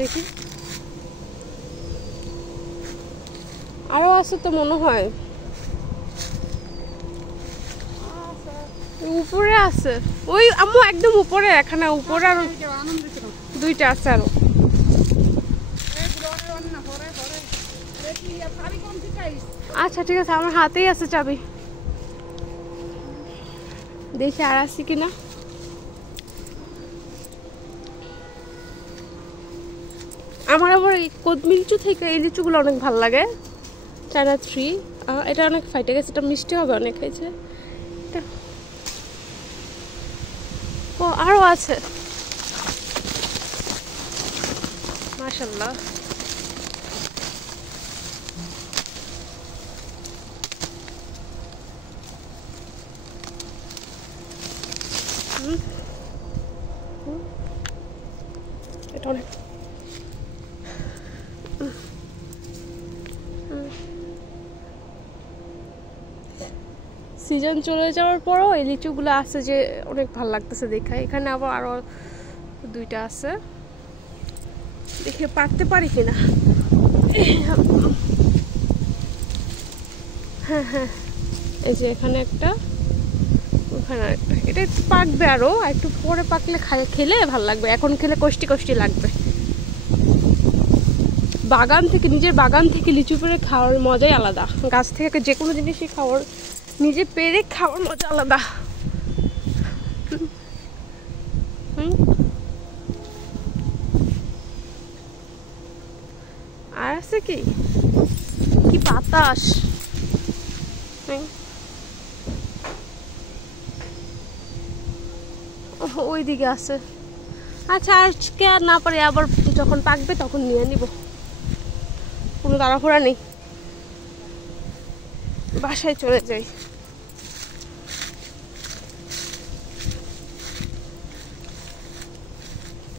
দেখি আরো আছে তো মনে হয়, উপরে আছে ওই আম্মু একদম উপরে, এখানে উপরে আর দুইটা আছে আরো। আচ্ছা ঠিক আছে, আমার হাতেই আছে চাবি, দেখি আর আছে কিনা। আমার আবার এই কদমি লিচু থেকে এই লিচুগুলো অনেক ভালো লাগে, চায়না 3। এটা অনেক ফাইটে গেছে, এটা মিষ্টি হবে অনেক, খাইছে। ও আরো আছে মাশাআল্লাহ। এটা অনেক সিজন চলে যাওয়ার পরও এই লিচুগুলো আছে যে অনেক ভালো লাগতেছে দেখে। এখানে আবার আরো দুইটা আছে, দেখে পারতে পারি কিনা। হ্যাঁ হ্যাঁ, এই যে এখানে একটা, ওখানে একটা। এটা একটু পাকবে, আরো একটু পরে পাকলে খেলে ভালো লাগবে, এখন খেলে কষ্টি কষ্টি লাগবে। বাগান থেকে, নিজের বাগান থেকে লিচু পেড়ে খাওয়ার মজাই আলাদা, গাছ থেকে যে কোনো জিনিসই খাওয়ার, নিজে পেড়ে খাওয়ার মজা আলাদা। আর আছে কি কি বাতাস, ওই দিকে আছে। আচ্ছা আজকে আর না পারি, আবার যখন পাকবে তখন নিয়ে নিব, কোনো তাড়াহুড়া নেই, বাসায় চলে যাই।